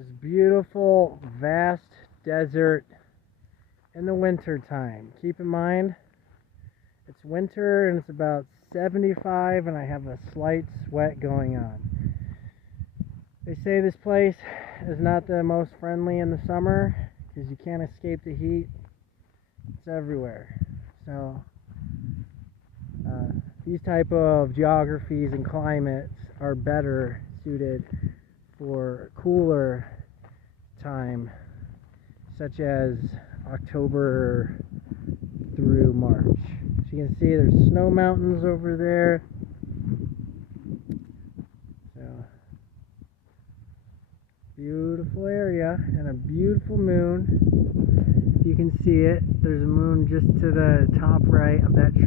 This beautiful, vast desert in the winter time. Keep in mind, it's winter and it's about 75 and I have a slight sweat going on. They say this place is not the most friendly in the summer because you can't escape the heat. It's everywhere. So these type of geographies and climates are better suited for cooler time, such as October through March. So you can see there's snow mountains over there. So beautiful area and a beautiful moon. If you can see it, there's a moon just to the top right of that tree.